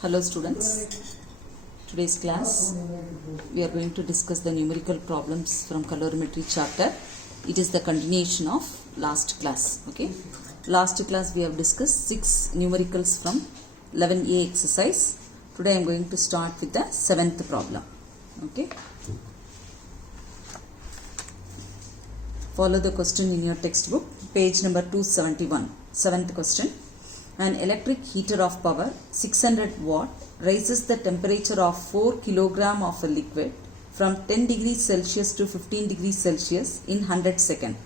Hello students, today's class we are going to discuss the numerical problems from calorimetry chapter. It is the continuation of last class. Okay, last class we have discussed 6 numericals from 11A exercise. Today I am going to start with the 7th problem. Okay, follow the question in your textbook, page number 271. 7th question. An electric heater of power 600 watt raises the temperature of 4 kilogram of a liquid from 10 degrees Celsius to 15 degrees Celsius in 100 seconds.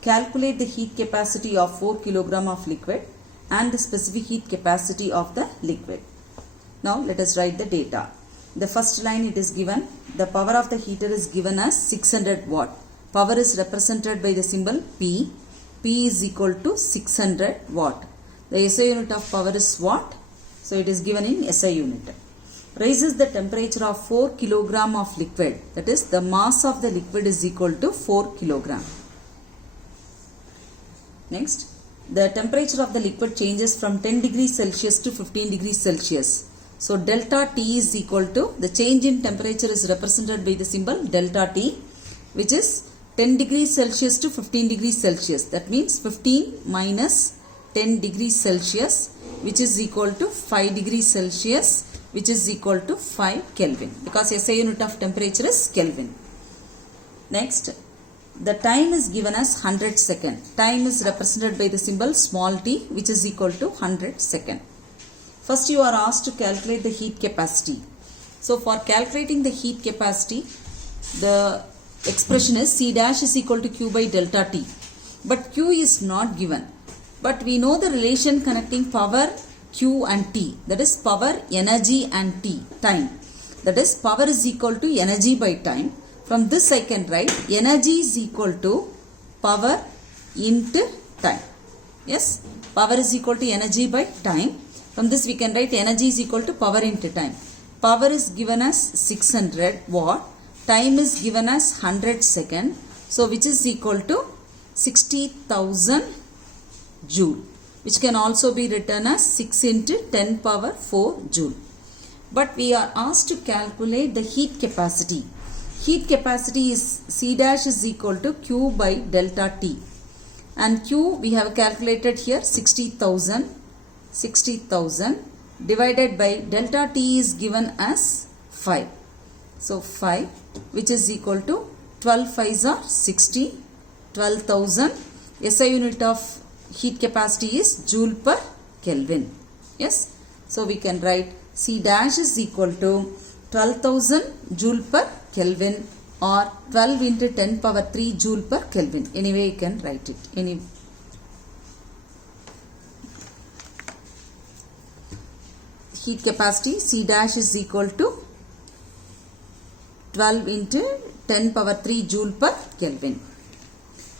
Calculate the heat capacity of 4 kilogram of liquid and the specific heat capacity of the liquid. Now let us write the data. The first line it is given, the power of the heater is given as 600 watt. Power is represented by the symbol P. P is equal to 600 watt. The SI unit of power is watt, so it is given in SI unit. Raises the temperature of 4 kilogram of liquid, that is the mass of the liquid is equal to 4 kilogram. Next, the temperature of the liquid changes from 10 degrees Celsius to 15 degrees Celsius. So delta T is equal to, the change in temperature is represented by the symbol delta T, which is 10 degrees Celsius to 15 degrees Celsius. That means 15 minus 10 degrees Celsius, which is equal to 5 degrees Celsius, which is equal to 5 Kelvin, because SI unit of temperature is Kelvin. Next, the time is given as 100 seconds. Time is represented by the symbol small t, which is equal to 100 seconds. First you are asked to calculate the heat capacity. So for calculating the heat capacity, the expression is C dash is equal to Q by delta T. But Q is not given. But we know the relation connecting power, Q and T. That is power, energy and T, time. That is power is equal to energy by time. From this I can write energy is equal to power into time. Yes, power is equal to energy by time. From this we can write energy is equal to power into time. Power is given as 600 watt. Time is given as 100 seconds. So which is equal to 60,000 joule, which can also be written as 6 into 10 power 4 joule. But we are asked to calculate the heat capacity. Heat capacity is C dash is equal to Q by delta T. And Q we have calculated here 60,000 divided by delta T is given as 5. So 5, which is equal to 12 5s are 60, 12,000. SI unit of heat capacity is joule per Kelvin. Yes. So we can write C dash is equal to 12,000 joule per Kelvin or 12 into 10 power 3 joule per Kelvin. Anyway you can write it. Heat capacity C dash is equal to 12 into 10 power 3 joule per Kelvin.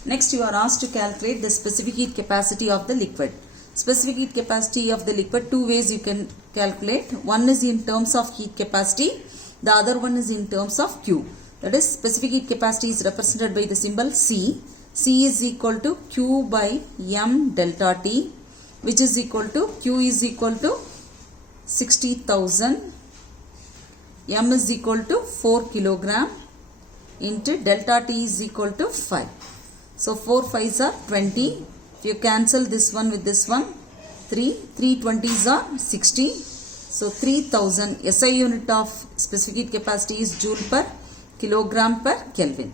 Next you are asked to calculate the specific heat capacity of the liquid. Specific heat capacity of the liquid, two ways you can calculate. One is in terms of heat capacity, the other one is in terms of Q. That is specific heat capacity is represented by the symbol C. C is equal to Q by M delta T, which is equal to Q is equal to 60,000, M is equal to 4 kilogram into delta T is equal to 5. So 4 5s are 20. If you cancel this one with this one, 3 20s are 60. So 3000 SI unit of specific heat capacity is joule per kilogram per Kelvin.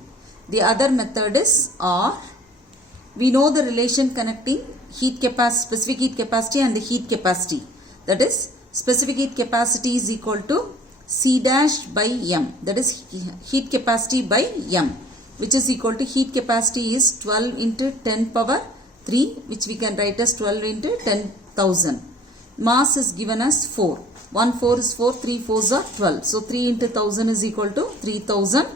The other method is R. We know the relation connecting heat capacity, specific heat capacity and the heat capacity. That is specific heat capacity is equal to C dash by M. That is heat capacity by M, which is equal to heat capacity is 12 into 10 power 3, which we can write as 12 into 10,000. Mass is given as 4. 1 4 is 4, 3 4s are 12. So 3 into 1000 is equal to 3000.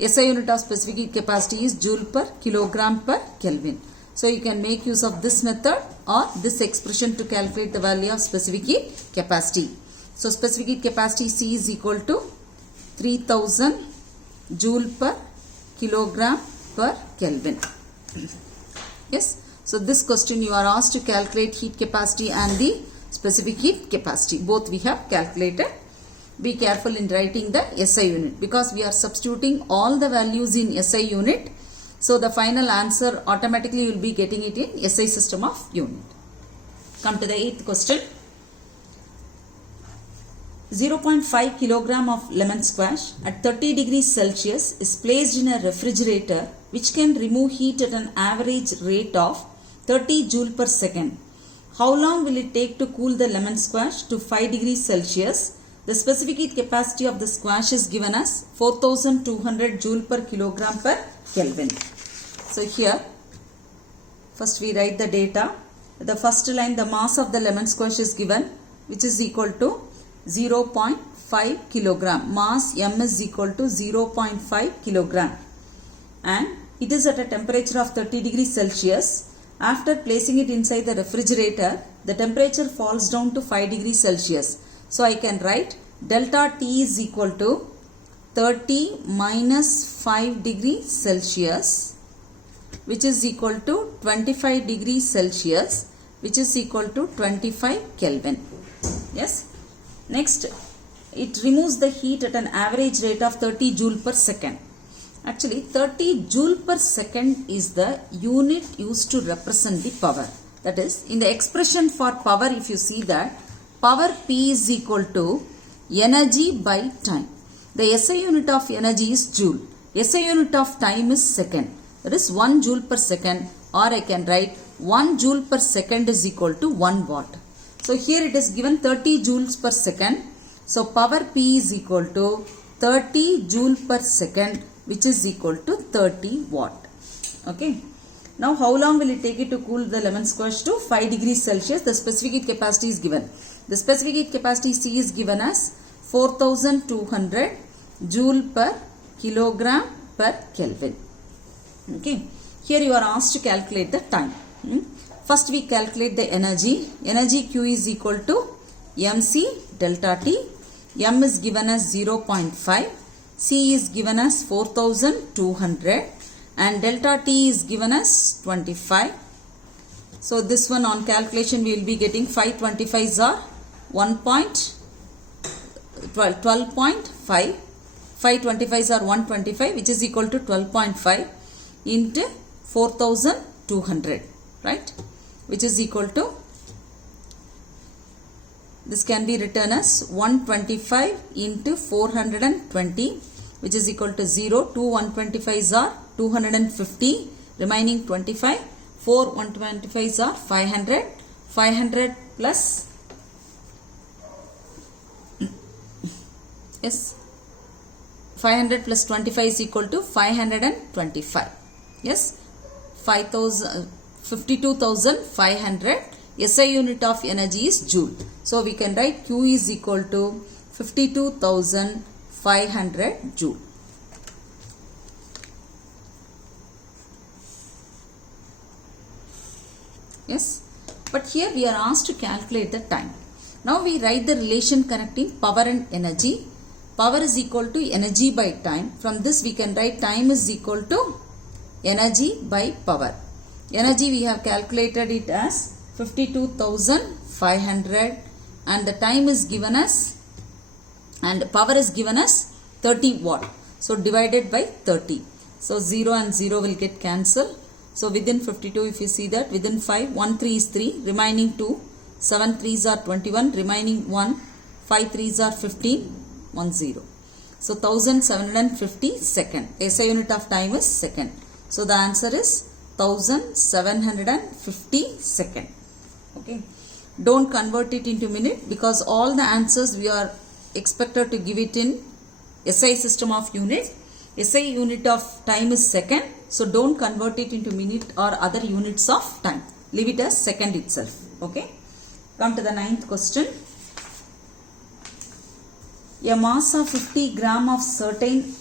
SI unit of specific heat capacity is joule per kilogram per Kelvin. So you can make use of this method or this expression to calculate the value of specific heat capacity. So specific heat capacity C is equal to 3000 joule per kilogram per Kelvin. Yes. So this question you are asked to calculate heat capacity and the specific heat capacity. Both we have calculated. Be careful in writing the SI unit because we are substituting all the values in SI unit. So the final answer automatically you will be getting it in SI system of unit. Come to the 8th question. 0.5 kilogram of lemon squash at 30 degrees Celsius is placed in a refrigerator which can remove heat at an average rate of 30 joule per second. How long will it take to cool the lemon squash to 5 degrees Celsius? The specific heat capacity of the squash is given as 4200 joule per kilogram per Kelvin. So here, first we write the data. The first line, the mass of the lemon squash is given, which is equal to 0.5 kilogram. Mass M is equal to 0.5 kilogram. And it is at a temperature of 30 degrees Celsius. After placing it inside the refrigerator, the temperature falls down to 5 degrees Celsius. So I can write delta T is equal to 30 minus 5 degrees Celsius, which is equal to 25 degrees Celsius, which is equal to 25 Kelvin. Yes. Next, it removes the heat at an average rate of 30 joule per second. Actually, 30 joule per second is the unit used to represent the power. That is, in the expression for power, if you see that, power P is equal to energy by time. The SI unit of energy is joule. SI unit of time is second. That is 1 joule per second, or I can write 1 joule per second is equal to 1 watt. So here it is given 30 joules per second. So power P is equal to 30 joule per second, which is equal to 30 watt. Okay. Now how long will it take it to cool the lemon squash to 5 degrees Celsius? The specific heat capacity is given. The specific heat capacity C is given as 4200 joule per kilogram per Kelvin. Okay. Here you are asked to calculate the time. First we calculate the energy. Energy Q is equal to MC delta T. M is given as 0.5. C is given as 4200 and delta T is given as 25. So this one on calculation we will be getting 5 25s are 12.5. 5 25s are 125, which is equal to 12.5 into 4200, right? Which is equal to, this can be written as 125 into 420, which is equal to 0. 2 125s are 250, remaining 25. 4 125s are 500. 500 plus, yes, 500 plus 25 is equal to 525. Yes, 52,500. SI unit of energy is joule. So we can write Q is equal to 52,500 joule. Yes, but here we are asked to calculate the time. Now we write the relation connecting power and energy. Power is equal to energy by time. From this we can write time is equal to energy by power. Energy we have calculated it as 52,500 and the time is given as, and power is given as 30 watt. So divided by 30. So 0 and 0 will get cancelled. So within 52, if you see that, within 5, 1 3 is 3, remaining 2, 7 3s are 21, remaining 1, 5 3s are 15, 1 0. So 1750 second. SI unit of time is second. So the answer is 1750 second. Okay. Don't convert it into minute because all the answers we are expected to give it in SI system of unit. SI unit of time is second. So don't convert it into minute or other units of time. Leave it as second itself. Okay. Come to the 9th question. A mass of 50 gram of certain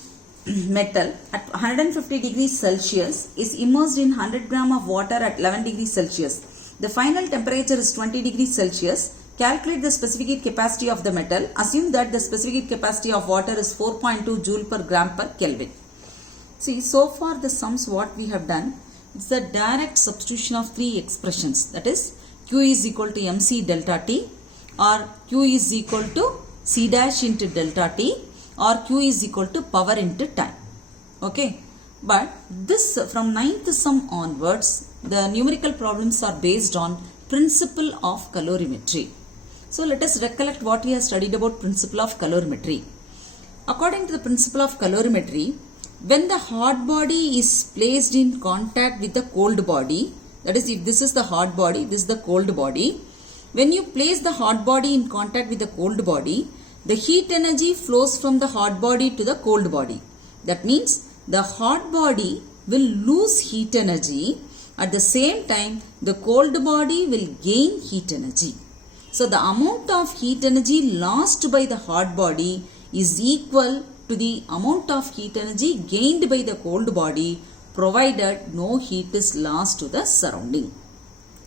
metal at 150 degrees Celsius is immersed in 100 gram of water at 11 degrees Celsius. The final temperature is 20 degrees Celsius. Calculate the specific heat capacity of the metal. Assume that the specific heat capacity of water is 4.2 joule per gram per Kelvin. See, so far the sums what we have done, it's the direct substitution of three expressions. That is, Q is equal to MC delta T. or Q is equal to C dash into delta T, or Q is equal to power into time. Okay, but this from 9th sum onwards, the numerical problems are based on principle of calorimetry. So let us recollect what we have studied about principle of calorimetry. According to the principle of calorimetry, when the hot body is placed in contact with the cold body, that is, if this is the hot body, this is the cold body. When you place the hot body in contact with the cold body, the heat energy flows from the hot body to the cold body. That means the hot body will lose heat energy. At the same time, the cold body will gain heat energy. So the amount of heat energy lost by the hot body is equal to the amount of heat energy gained by the cold body, provided no heat is lost to the surrounding.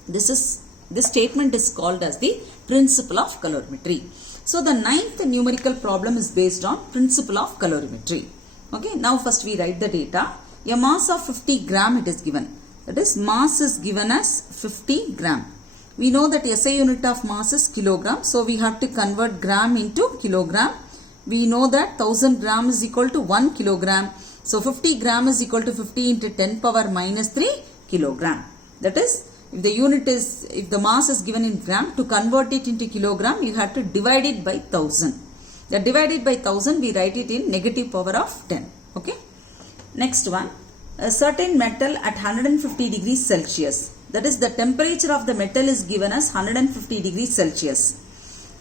This statement is called as the principle of calorimetry. So the 9th numerical problem is based on principle of calorimetry. Okay, now first we write the data. A mass of 50 gram it is given. That is, mass is given as 50 gram. We know that SI unit of mass is kilogram. So we have to convert gram into kilogram. We know that 1000 gram is equal to 1 kilogram. So 50 gram is equal to 50 into 10 power minus 3 kilogram. That is, if the unit is, if the mass is given in gram, to convert it into kilogram, you have to divide it by 1000. The divided by 1000, we write it in negative power of 10. Okay. Next one, a certain metal at 150 degrees Celsius. That is, the temperature of the metal is given as 150 degrees Celsius.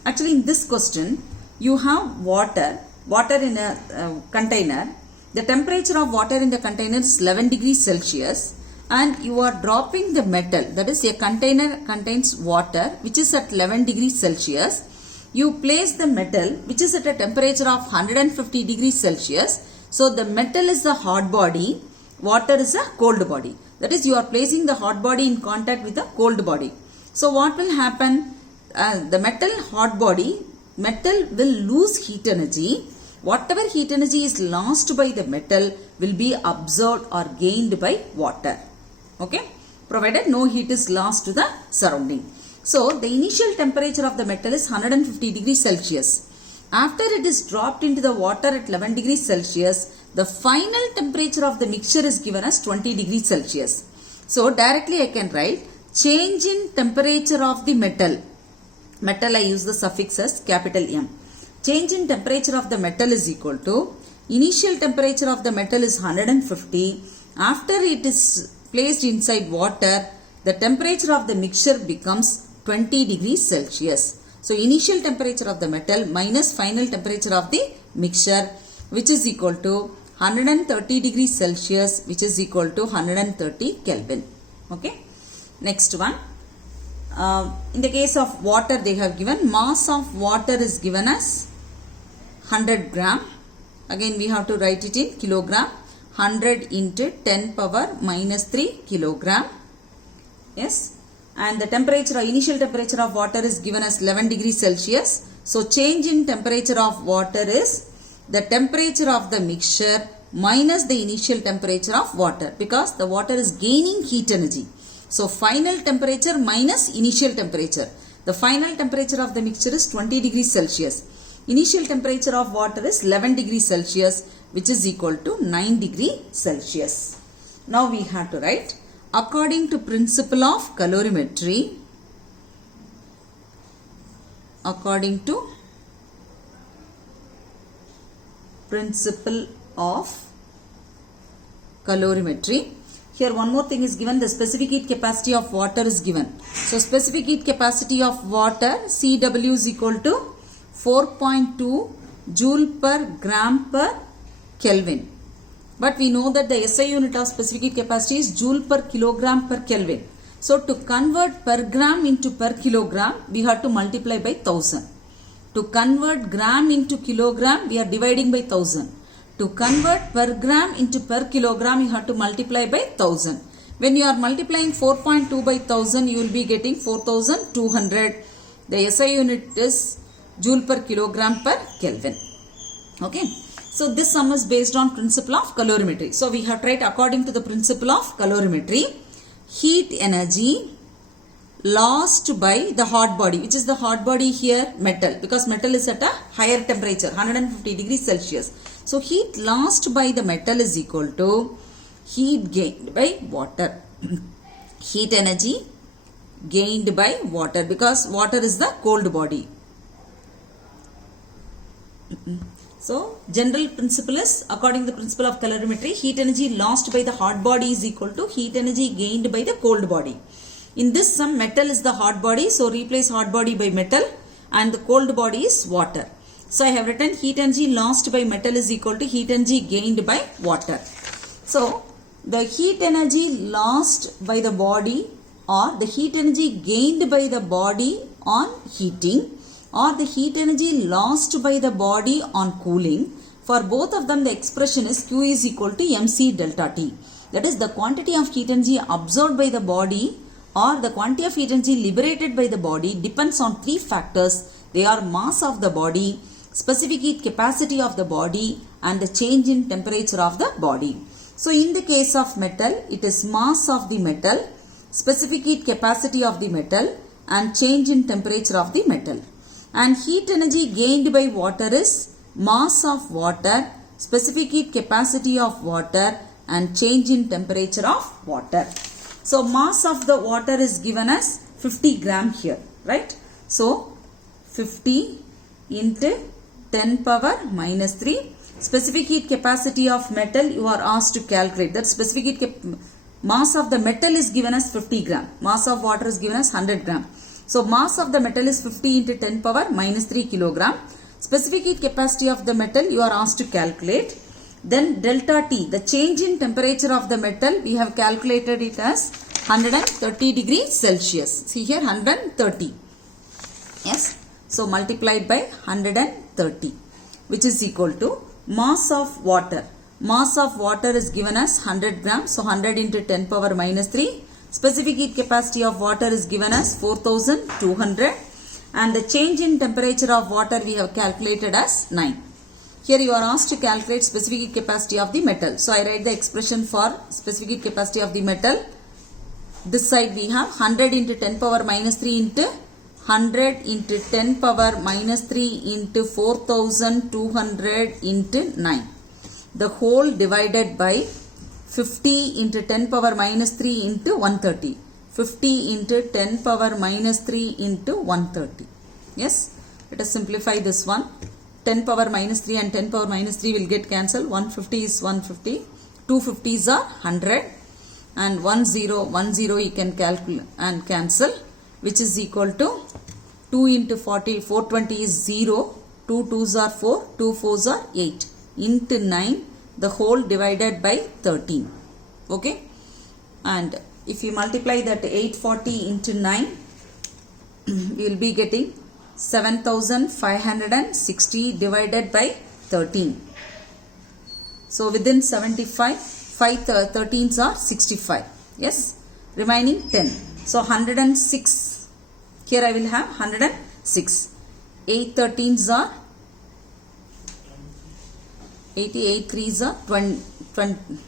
Actually, in this question, you have water in a container. The temperature of water in the container is 11 degrees Celsius, and you are dropping the metal. That is, a container contains water which is at 11 degrees Celsius. You place the metal which is at a temperature of 150 degrees Celsius. So the metal is the hot body, water is a cold body. That is, you are placing the hot body in contact with the cold body. So what will happen? The hot body, metal will lose heat energy. Whatever heat energy is lost by the metal will be absorbed or gained by water. Okay, provided no heat is lost to the surrounding. So the initial temperature of the metal is 150 degrees Celsius. After it is dropped into the water at 11 degrees Celsius, the final temperature of the mixture is given as 20 degrees Celsius. So directly I can write change in temperature of the metal. Metal, I use the suffix as capital M. Change in temperature of the metal is equal to initial temperature of the metal is 150. After it is placed inside water, the temperature of the mixture becomes 20 degrees Celsius. So initial temperature of the metal minus final temperature of the mixture, which is equal to 130 degrees Celsius, which is equal to 130 Kelvin. Okay. Next one. In the case of water, they have given mass of water is given as 100 gram. Again, we have to write it in kilogram. 100 into 10 power minus 3 kilogram. Yes. And the temperature, initial temperature of water is given as 11 degrees Celsius. So change in temperature of water is the temperature of the mixture minus the initial temperature of water, because the water is gaining heat energy. So final temperature minus initial temperature. The final temperature of the mixture is 20 degrees Celsius. Initial temperature of water is 11 degrees Celsius, which is equal to 9 degrees Celsius. Now we have to write, according to principle of calorimetry, according to principle of calorimetry. Here one more thing is given, the specific heat capacity of water is given. So specific heat capacity of water, CW is equal to 4.2 joule per gram per Kelvin. But we know that the SI unit of specific heat capacity is joule per kilogram per Kelvin. So to convert per gram into per kilogram, we have to multiply by 1000. To convert gram into kilogram, we are dividing by 1000. To convert per gram into per kilogram, you have to multiply by 1000. When you are multiplying 4.2 by 1000, you will be getting 4200. The SI unit is joule per kilogram per Kelvin. Okay. So this sum is based on principle of calorimetry. So we have tried according to the principle of calorimetry, heat energy lost by the hot body. Which is the hot body here? Metal, because metal is at a higher temperature, 150 degrees Celsius. So heat lost by the metal is equal to heat gained by water. Heat energy gained by water, because water is the cold body. So general principle is, according to the principle of calorimetry, heat energy lost by the hot body is equal to heat energy gained by the cold body. In this sum, metal is the hot body, so replace hot body by metal, and the cold body is water. So I have written heat energy lost by metal is equal to heat energy gained by water. So the heat energy lost by the body or the heat energy gained by the body on heating, or the heat energy lost by the body on cooling, for both of them the expression is Q is equal to mc delta T. That is, the quantity of heat energy absorbed by the body or the quantity of heat energy liberated by the body depends on three factors. They are mass of the body, specific heat capacity of the body, and the change in temperature of the body. So in the case of metal, it is mass of the metal, specific heat capacity of the metal, and change in temperature of the metal. And heat energy gained by water is mass of water, specific heat capacity of water, and change in temperature of water. So mass of the water is given as 50 gram here, right? So 50 into 10 power minus 3. Specific heat capacity of metal you are asked to calculate. That specific heat mass of the metal is given as 50 gram. Mass of water is given as 100 gram. So mass of the metal is 50 into 10 power minus 3 kilogram. Specific heat capacity of the metal you are asked to calculate. Then delta T, the change in temperature of the metal, we have calculated it as 130 degrees Celsius. See here 130. Yes. So multiplied by 130, which is equal to mass of water. Mass of water is given as 100 grams. So 100 into 10 power minus 3. Specific heat capacity of water is given as 4200. And the change in temperature of water we have calculated as 9. Here you are asked to calculate specific heat capacity of the metal. So I write the expression for specific heat capacity of the metal. This side we have 100 into 10 power minus 3 into 100 into 10 power minus 3 into 4200 into 9. The whole divided by 50 into 10 power minus 3 into 130. 50 into 10 power minus 3 into 130. Yes, let us simplify this one. 10 power minus 3 and 10 power minus 3 will get cancelled. 150 is 150. 250s are 100. And 10 you can calculate and cancel, which is equal to 2 into 40. 420 is 0. 2 2s are 4. 2 4s are 8. Into 9. The whole divided by 13. Okay. And if you multiply that 840 into 9, we will be getting 7560 divided by 13. So within 75, 5 13s are 65. Yes, remaining 10. So 106. Here I will have 106. 8 13s are 88 3s are 20,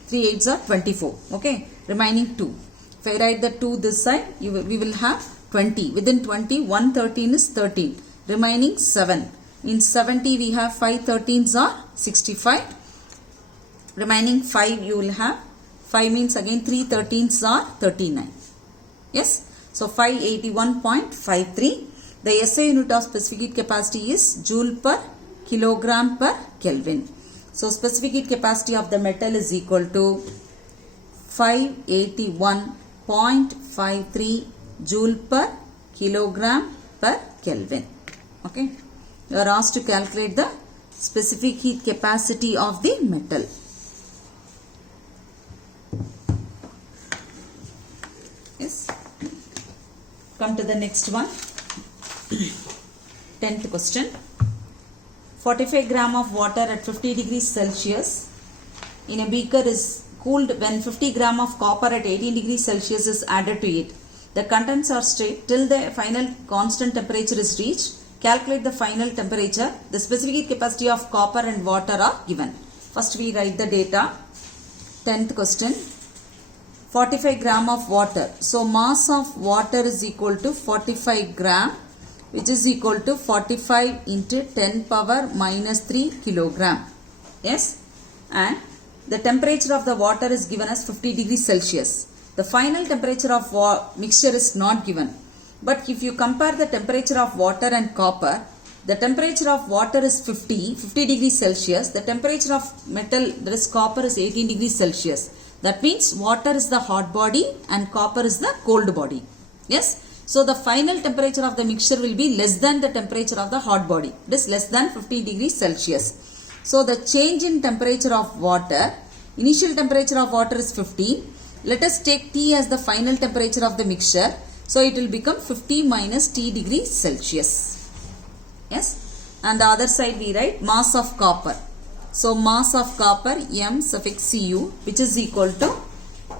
3 8s are 24. Okay, remaining 2. If I write the 2 this side, we will have 20. Within 20, 113 is 13. Remaining 7. In 70, we have 5 13s are 65. Remaining 5 you will have. 5 means again 3 13s are 39. Yes. So 581.53. The SI unit of specific heat capacity is joule per kilogram per Kelvin. So specific heat capacity of the metal is equal to 581.53 joule per kilogram per Kelvin. Okay. You are asked to calculate the specific heat capacity of the metal. Yes. Come to the next one. 10th question. 45 gram of water at 50 degrees Celsius in a beaker is cooled when 50 gram of copper at 18 degrees Celsius is added to it. The contents are straight till the final constant temperature is reached. Calculate the final temperature. The specific heat capacity of copper and water are given. First we write the data. 10th question. 45 gram of water. So mass of water is equal to 45 gram, which is equal to 45 into 10 power minus 3 kilogram. Yes, and the temperature of the water is given as 50 degrees Celsius. The final temperature of mixture is not given. But if you compare the temperature of water and copper, the temperature of water is 50 degrees Celsius. The temperature of metal, that is copper, is 18 degrees Celsius. That means water is the hot body and copper is the cold body. Yes. So the final temperature of the mixture will be less than the temperature of the hot body. It is less than 50 degrees Celsius. So the change in temperature of water, initial temperature of water is 50. Let us take T as the final temperature of the mixture. So it will become 50 minus T degrees Celsius. Yes. And the other side we write mass of copper. So mass of copper M suffix Cu, which is equal to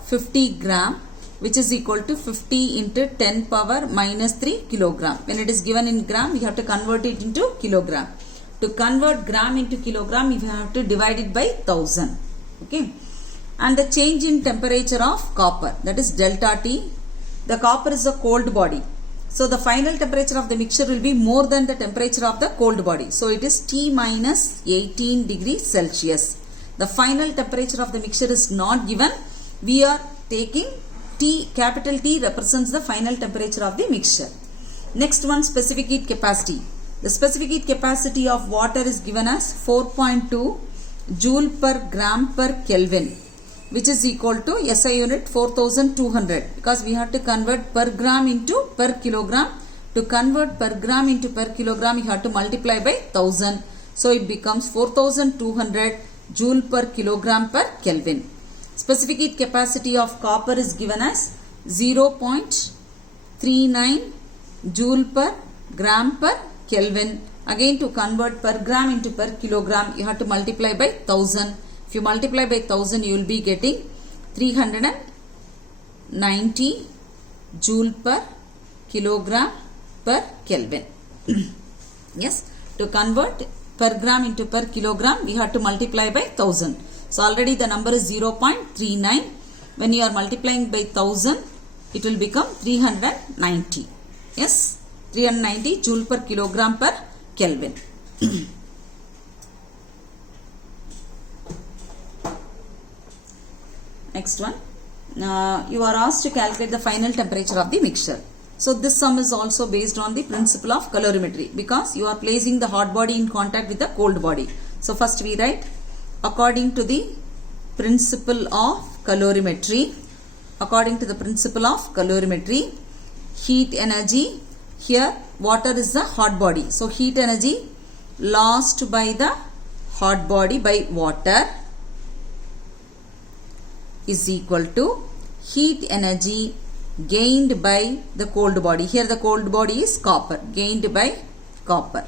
50 gram, which is equal to 50 into 10 power minus 3 kilogram. When it is given in gram, we have to convert it into kilogram. To convert gram into kilogram, we have to divide it by 1000. Okay. And the change in temperature of copper, that is delta T. The copper is a cold body. So the final temperature of the mixture will be more than the temperature of the cold body. So it is T minus 18 degrees Celsius. The final temperature of the mixture is not given. We are taking T, capital T represents the final temperature of the mixture. Next one, specific heat capacity. The specific heat capacity of water is given as 4.2 joule per gram per Kelvin, which is equal to SI unit 4200, because we have to convert per gram into per kilogram. To convert per gram into per kilogram, you have to multiply by 1000. So it becomes 4200 joule per kilogram per Kelvin. Specific heat capacity of copper is given as 0.39 joule per gram per Kelvin. Again, to convert per gram into per kilogram, you have to multiply by 1000. If you multiply by 1000, you will be getting 390 joule per kilogram per Kelvin. Yes, to convert per gram into per kilogram, we have to multiply by 1000. So already the number is 0.39. When you are multiplying by 1000, it will become 390. Yes, 390 joule per kilogram per Kelvin. Next one, you are asked to calculate the final temperature of the mixture. So this sum is also based on the principle of calorimetry, because you are placing the hot body in contact with the cold body. So first we write, according to the principle of calorimetry, heat energy, here water is the hot body. So heat energy lost by the hot body by water is equal to heat energy gained by the cold body. Here the cold body is copper, gained by copper.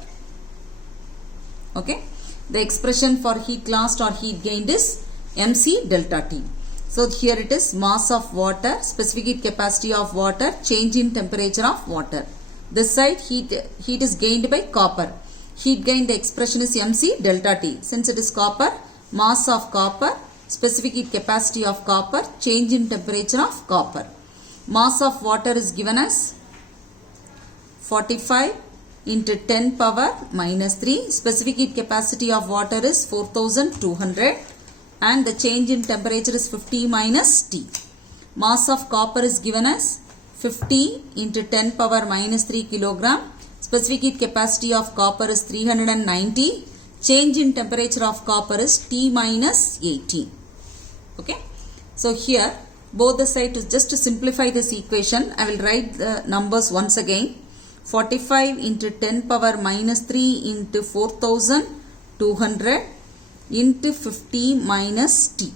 Okay. The expression for heat lost or heat gained is MC delta T. So here it is mass of water, specific heat capacity of water, change in temperature of water. This side heat is gained by copper. Heat gain, the expression is MC delta T. Since it is copper, mass of copper, specific heat capacity of copper, change in temperature of copper. Mass of water is given as 45 into 10 power minus 3. Specific heat capacity of water is 4200 and the change in temperature is 50 minus T. Mass of copper is given as 50 into 10 power minus 3 kilogram. Specific heat capacity of copper is 390. Change in temperature of copper is T minus 18. Okay. So here both the sides, just to simplify this equation, I will write the numbers once again. 45 into 10 power minus 3 into 4200 into 50 minus T.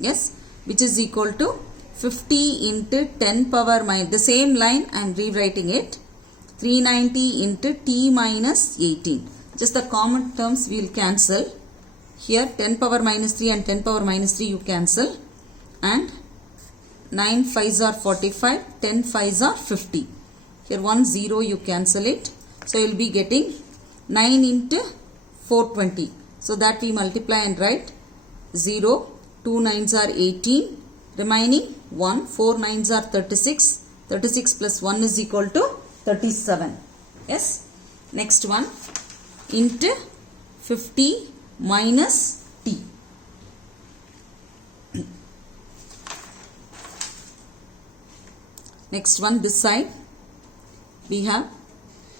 Yes, which is equal to 50 into 10 power minus, the same line I am rewriting it, 390 into T minus 18. Just the common terms we will cancel. Here 10 power minus 3 and 10 power minus 3 you cancel, and 9 5s are 45, 10 5s are 50. Here 1 0 you cancel it. So you will be getting 9 into 420. So that we multiply and write 0, 2 9s are 18, remaining 1. 4 9s are 36. 36 plus 1 is equal to 37. Yes. Next one, into 50 minus t. Next one, this side we have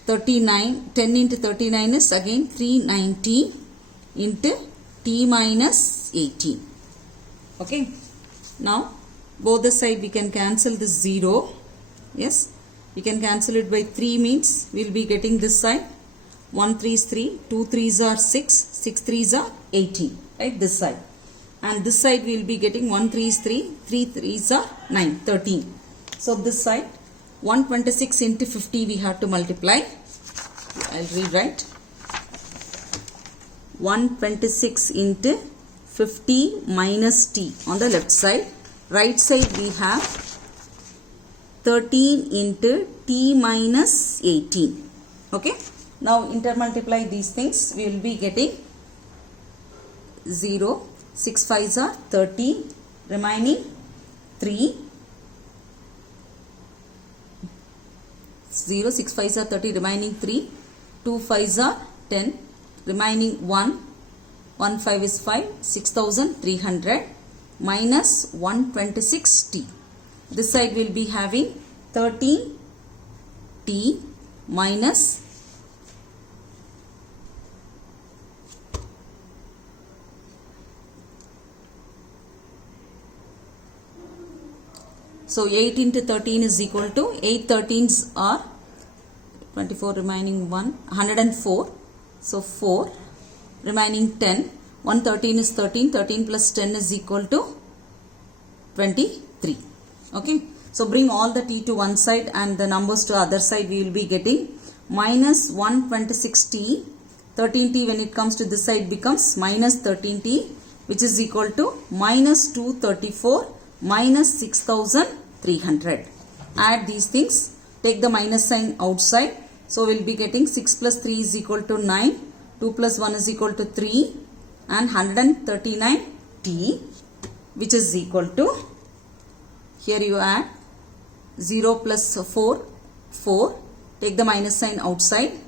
39. 10 into 39 is again 390 into t minus 18. Okay. Now both the side we can cancel this 0. Yes. We can cancel it by 3 means we will be getting this side. 1 3 is 3, 2 3s are 6, 6 3s are 18. Right, this side. And this side we will be getting 1 3 is 3, 3 3s are 9, 13. So this side 126 into 50 we have to multiply. I will rewrite. 126 into 50 minus t on the left side. Right side we have 13 into t minus 18. Okay. Now intermultiply these things. We will be getting 0. 6 5s are 30. Remaining 3. 0. 6 5s are 30. Remaining 3. 2 5s are 10. Remaining 1. 1 5 is 5. 6300 minus 126t. This side will be having 13t minus 8 into 13 is equal to 8 13s are 24, remaining 1, 104. So 4, remaining 10. 113 is 13. 13 plus 10 is equal to 23. Okay. So bring all the t to one side and the numbers to other side. We will be getting minus 126t. 13t when it comes to this side becomes minus 13t, which is equal to minus 234 minus 6300. Add these things. Take the minus sign outside. So we will be getting 6 plus 3 is equal to 9. 2 plus 1 is equal to 3. And 139t, which is equal to, here you add 0 plus 4, 4. Take the minus sign outside.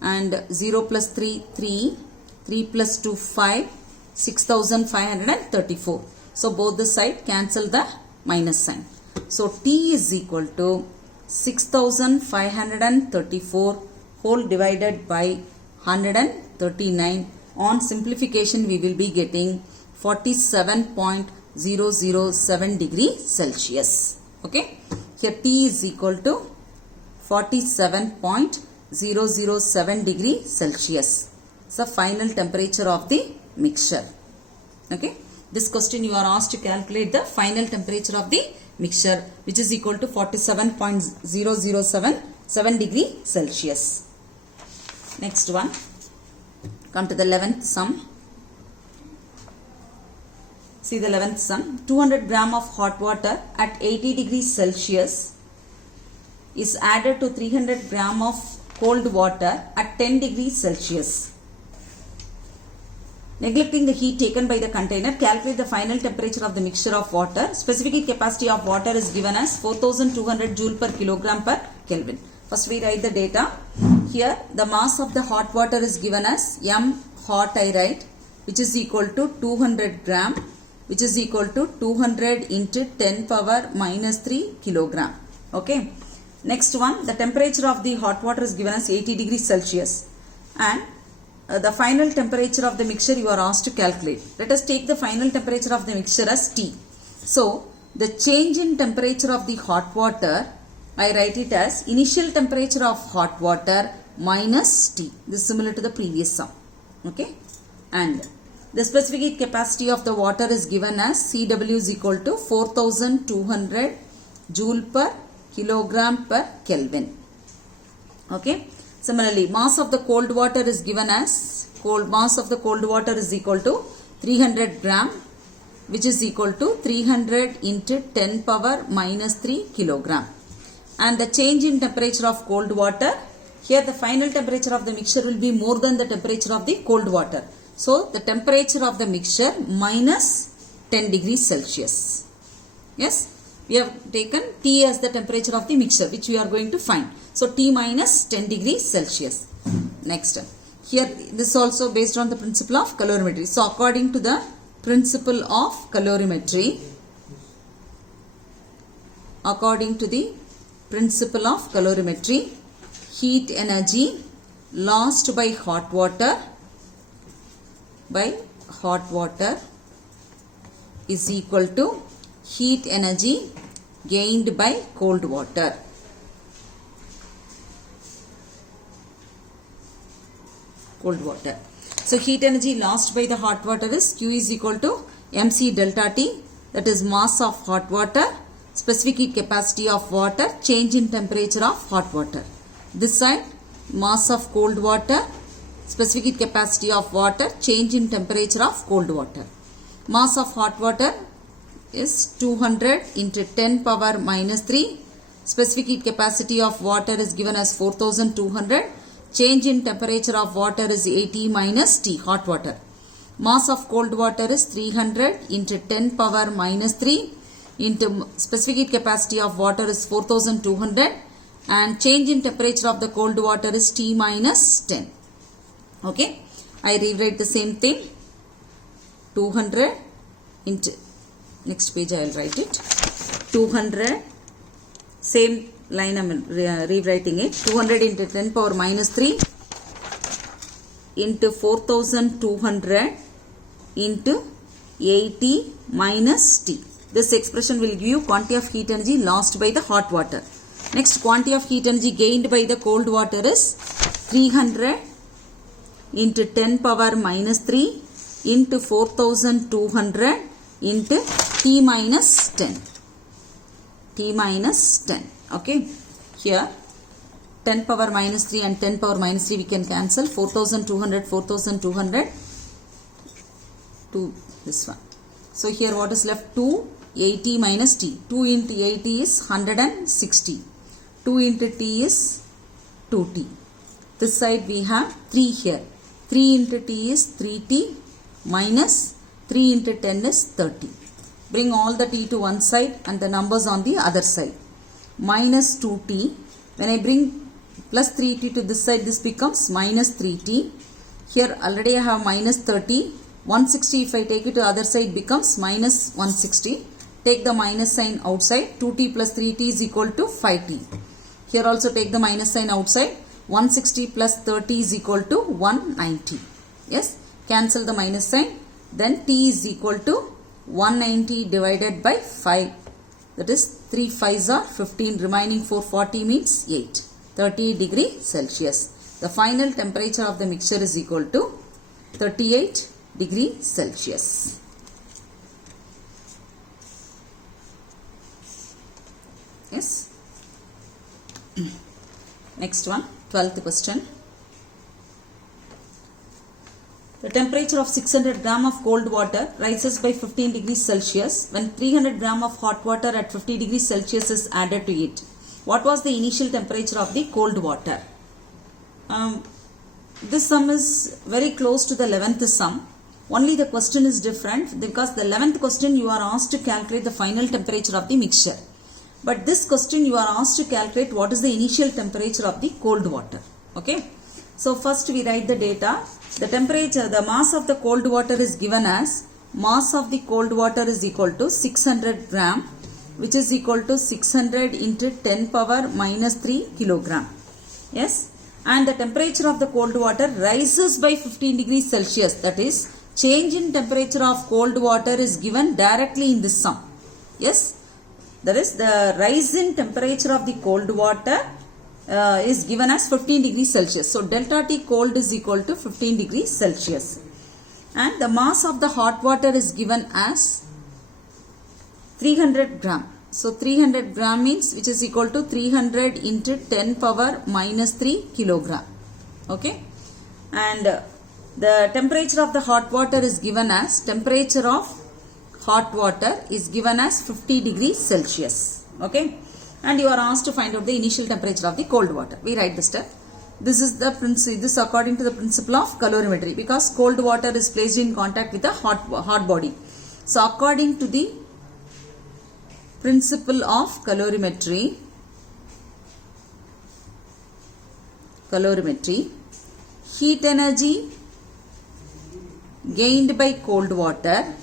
And 0 plus 3, 3. 3 plus 2, 5. 6534. So both the side cancel the minus sign. So t is equal to 6534 whole divided by 139. On simplification we will be getting 47.007 degree Celsius. Okay. Here t is equal to 47.007 degree Celsius. It's the final temperature of the mixture. Okay. This question you are asked to calculate the final temperature of the mixture, which is equal to 47.0077 degree Celsius. Next one. Come to the 11th sum. See the 11th sum. 200 gram of hot water at 80 degrees Celsius is added to 300 gram of cold water at 10 degrees Celsius. Neglecting the heat taken by the container, calculate the final temperature of the mixture of water. Specific heat capacity of water is given as 4200 joule per kilogram per Kelvin. First we write the data. Here the mass of the hot water is given as m hot I write, which is equal to 200 gram, which is equal to 200 into 10 power minus 3 kilogram. Okay. Next one, the temperature of the hot water is given as 80 degrees Celsius, and the final temperature of the mixture you are asked to calculate. Let us take the final temperature of the mixture as T. So, the change in temperature of the hot water, I write it as initial temperature of hot water minus T. This is similar to the previous sum. Okay. And the specific heat capacity of the water is given as CW is equal to 4200 joule per kilogram per Kelvin. Okay. Similarly, mass of the cold water is given as mass of the cold water is equal to 300 gram, which is equal to 300 into 10 power minus 3 kilogram. And the change in temperature of cold water, here the final temperature of the mixture will be more than the temperature of the cold water. So, the temperature of the mixture minus 10 degrees Celsius. Yes, we have taken T as the temperature of the mixture which we are going to find. So T minus 10 degrees Celsius. Next, here this also based on the principle of calorimetry. So according to the principle of calorimetry, heat energy lost by hot water is equal to heat energy gained by cold water. So heat energy lost by the hot water is Q is equal to mc delta T, that is mass of hot water, specific heat capacity of water, change in temperature of hot water. This side mass of cold water, specific heat capacity of water, change in temperature of cold water. Mass of hot water is 200 into 10 power minus 3. Specific heat capacity of water is given as 4200. Change in temperature of water is 80 minus T, hot water. Mass of cold water is 300 into 10 power minus 3 into specific heat capacity of water is 4200, and change in temperature of the cold water is T minus 10. Okay, I rewrite the same thing. 200 into, next page I will write it. 200, same line I am rewriting it. 200 into 10 power minus 3 into 4200 into 80 minus T. This expression will give you quantity of heat energy lost by the hot water. Next, quantity of heat energy gained by the cold water is 300 into 10 power minus 3 into 4200 into T minus 10. T minus 10. Okay. Here 10 power minus 3 and 10 power minus 3 we can cancel. 4200 to this one. So here what is left? 280 minus T. 2 into 80 is 160. 2 into T is 2T. This side we have 3 here. 3 into T is 3T minus 3 into 10 is 30. Bring all the T to one side and the numbers on the other side. Minus 2T. When I bring plus 3T to this side, this becomes minus 3T. Here already I have minus 30. 160 if I take it to the other side becomes minus 160. Take the minus sign outside. 2T plus 3T is equal to 5T. Here also take the minus sign outside. 160 plus 30 is equal to 190. Yes, cancel the minus sign. Then T is equal to 190 divided by 5. That is 3 5s are 15. Remaining 440 means 8. 30 degree Celsius. The final temperature of the mixture is equal to 38 degree Celsius. Yes. Next one, 12th question. The temperature of 600 gram of cold water rises by 15 degrees Celsius when 300 gram of hot water at 50 degrees Celsius is added to it. What was the initial temperature of the cold water? This sum is very close to the 11th sum. Only the question is different because the 11th question you are asked to calculate the final temperature of the mixture. But this question you are asked to calculate what is the initial temperature of the cold water. Okay. So first we write the data. The temperature, the mass of the cold water is given as mass of the cold water is equal to 600 gram, which is equal to 600 into 10 power minus 3 kilogram. Yes. And the temperature of the cold water rises by 15 degrees Celsius. That is, change in temperature of cold water is given directly in this sum. Yes. That is, the rise in temperature of the cold water is given as 15 degrees Celsius. So, delta T cold is equal to 15 degrees Celsius. And the mass of the hot water is given as 300 gram. So, 300 gram means which is equal to 300 into 10 power minus 3 kilogram. Okay. And the temperature of the hot water is given as temperature of hot water is given as 50 degrees Celsius. Okay. And you are asked to find out the initial temperature of the cold water. We write the step. This is the principle. This according to the principle of calorimetry, because cold water is placed in contact with a hot body. So according to the Principle of calorimetry. Heat energy gained by cold water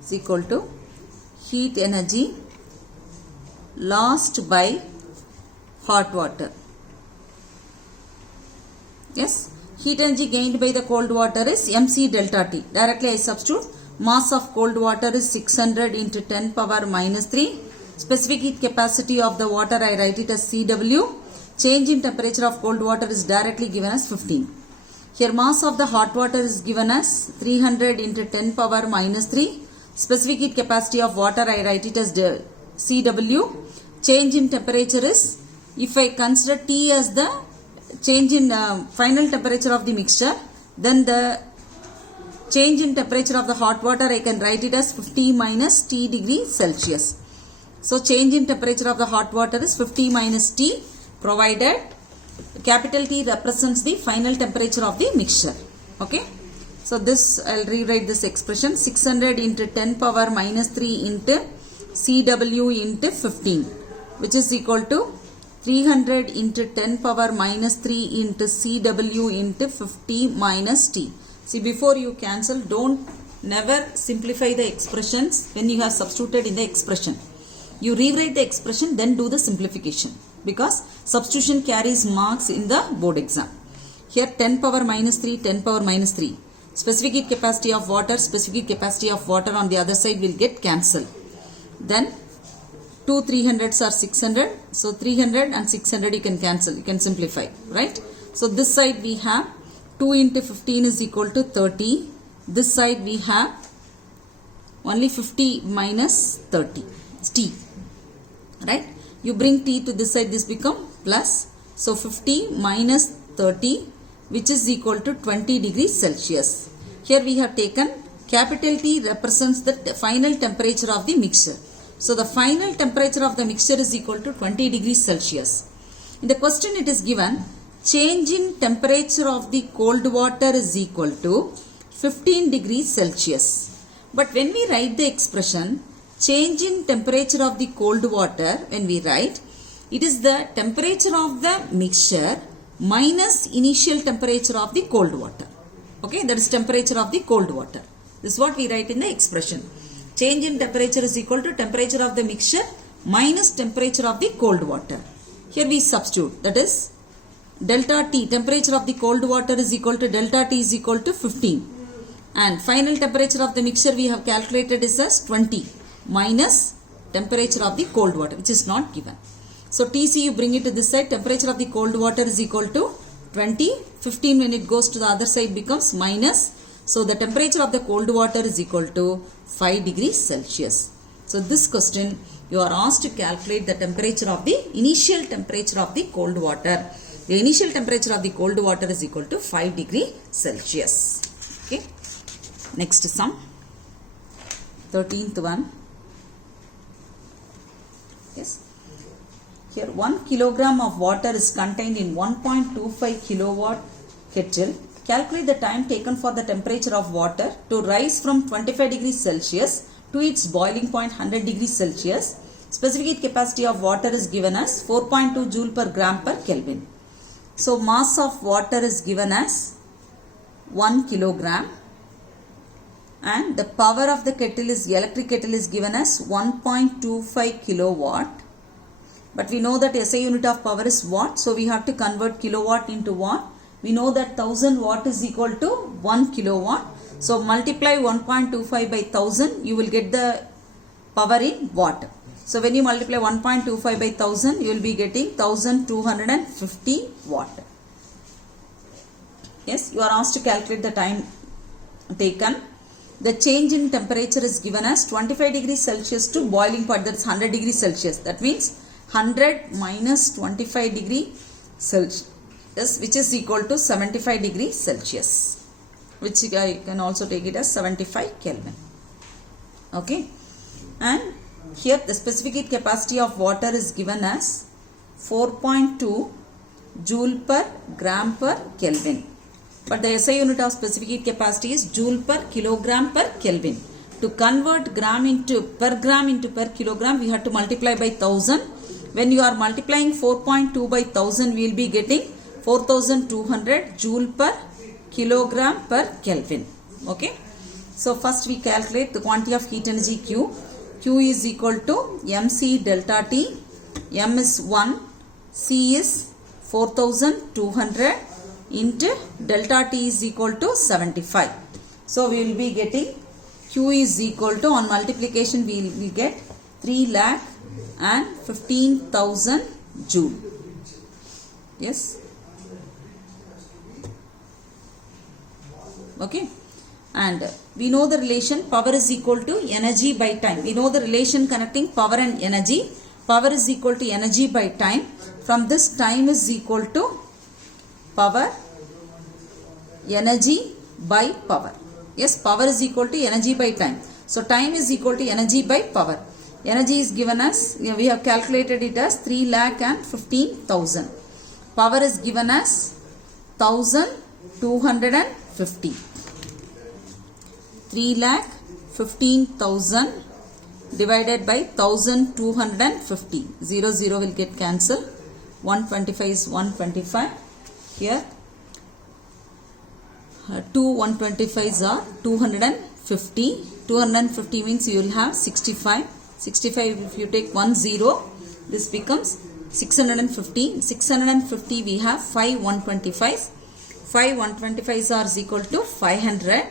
is equal to heat energy lost by hot water. Yes, heat energy gained by the cold water is mc delta T. Directly I substitute. Mass of cold water is 600 into 10 power minus 3. Specific heat capacity of the water, I write it as Cw. Change in temperature of cold water is directly given as 15. Here mass of the hot water is given as 300 into 10 power minus 3. Specific heat capacity of water, I write it as Cw. Change in temperature is, if I consider T as the change in final temperature of the mixture, then the change in temperature of the hot water, I can write it as 50 minus T degree Celsius. So change in temperature of the hot water is 50 minus T, provided capital T represents the final temperature of the mixture. Okay. So this, I'll rewrite this expression, 600 into 10 power minus 3 into Cw into 15, which is equal to 300 into 10 power minus 3 into Cw into 50 minus T. See, before you cancel, never simplify the expressions when you have substituted in the expression. You rewrite the expression, then do the simplification, because substitution carries marks in the board exam. Here 10 power minus 3, 10 power minus 3. Specific heat capacity of water, specific heat capacity of water on the other side will get cancelled. Then 2 300s are 600. So 300 and 600 you can cancel, you can simplify, right? So this side we have 2 into 15 is equal to 30. This side we have only 50 minus 30. It's T. Right? You bring T to this side, this become plus. So 50 minus 30, which is equal to 20 degrees Celsius. Here we have taken capital T represents the final temperature of the mixture. So the final temperature of the mixture is equal to 20 degrees Celsius. In the question it is given, change in temperature of the cold water is equal to 15 degrees Celsius. But when we write the expression, change in temperature of the cold water, when we write, it is the temperature of the mixture minus initial temperature of the cold water. Okay, that is temperature of the cold water. This is what we write in the expression. Change in temperature is equal to temperature of the mixture minus temperature of the cold water. Here we substitute, that is delta T, temperature of the cold water is equal to delta T is equal to 15. And final temperature of the mixture we have calculated is as 20 minus temperature of the cold water, which is not given. So Tc you bring it to this side, temperature of the cold water is equal to 20, 15 when it goes to the other side becomes minus. So the temperature of the cold water is equal to 5 degrees Celsius. So this question you are asked to calculate the temperature of the initial temperature of the cold water. The initial temperature of the cold water is equal to 5 degrees Celsius. Okay. Next sum. 13th one. Yes. Here 1 kilogram of water is contained in 1.25 kilowatt kettle. Calculate the time taken for the temperature of water to rise from 25 degrees Celsius to its boiling point 100 degrees Celsius. Specific heat capacity of water is given as 4.2 joule per gram per Kelvin. So mass of water is given as 1 kilogram and the power of the kettle is, electric kettle is given as 1.25 kilowatt. But we know that SI unit of power is watt, so we have to convert kilowatt into watt. We know that 1000 watt is equal to 1 kilowatt. So multiply 1.25 by 1000, you will get the power in watt. So when you multiply 1.25 by 1000, you will be getting 1250 watt. Yes, you are asked to calculate the time taken. The change in temperature is given as 25 degrees Celsius to boiling point, that is 100 degrees Celsius. That means 100 minus 25 degree Celsius, which is equal to 75 degrees Celsius, which I can also take it as 75 Kelvin. Okay, and here the specific heat capacity of water is given as 4.2 joule per gram per Kelvin. but the SI unit of specific heat capacity is joule per kilogram per Kelvin. To convert gram into per kilogram, we have to multiply by 1000. When you are multiplying 4.2 by 1000, we will be getting 4200 joule per kilogram per Kelvin. Okay. So first we calculate the quantity of heat energy Q. Q is equal to mc delta T. M is 1, C is 4200 into delta T is equal to 75. So we will be getting Q is equal to, on multiplication we will get 3,15,000 joule. Yes. Okay. And we know the relation power is equal to energy by time. We know the relation connecting power and energy. Power is equal to energy by time. From this, time is equal to power, energy by power. Yes, power is equal to energy by time. So time is equal to energy by power. Energy is given as, we have calculated it as 3,15,000. Power is given as 1,250. 3,15,000 divided by 1,250. 0, 0 will get cancelled. 125 is 125. Here, 2 125s are 250. 250 means you will have 65. 65, if you take 1 0, this becomes 650. 650 we have 5 125s. 5 125s are equal to 500.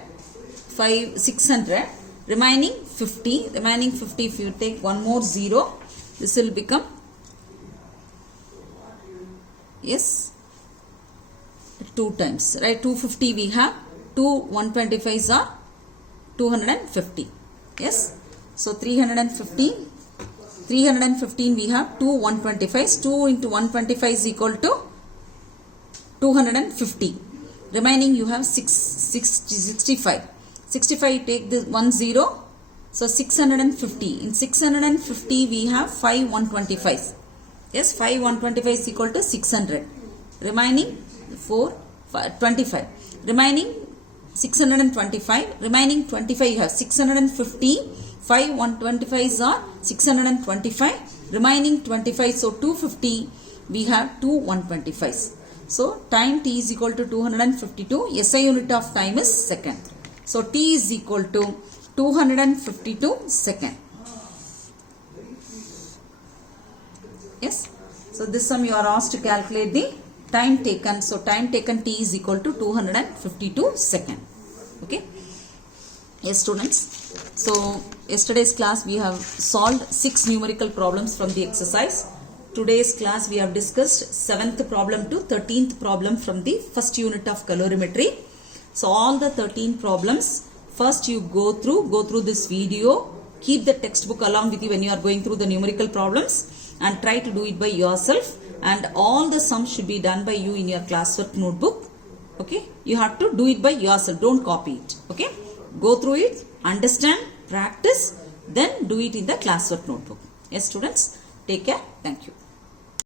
5 600. Remaining 50. Remaining 50, if you take one more 0, this will become, yes, 2 times, right? 250 we have. 2 125s are 250. Yes. So 315 we have 2 125s. 2 into 125 is equal to 250. Remaining you have 65. 65, take the 1 0. So 650. In 650 we have 5 125s. Yes, 5 125 is equal to 600. Remaining 25. Remaining 625. Remaining 25 you have 650. 5 125s are 625. Remaining 25. So 250 we have 2 125s. So time T is equal to 252. SI unit of time is second. So T is equal to 252 second. Yes. So this sum you are asked to calculate the time taken. So time taken T is equal to 252 second. Okay. Yes, students. So yesterday's class we have solved 6 numerical problems from the exercise. Today's class we have discussed 7th problem to 13th problem from the first unit of calorimetry. So all the 13 problems, first you go through this video, keep the textbook along with you when you are going through the numerical problems and try to do it by yourself, and all the sums should be done by you in your classwork notebook. Okay, you have to do it by yourself, don't copy it. Okay, go through it, understand, practice, then do it in the classwork notebook. Yes, students, take care. Thank you.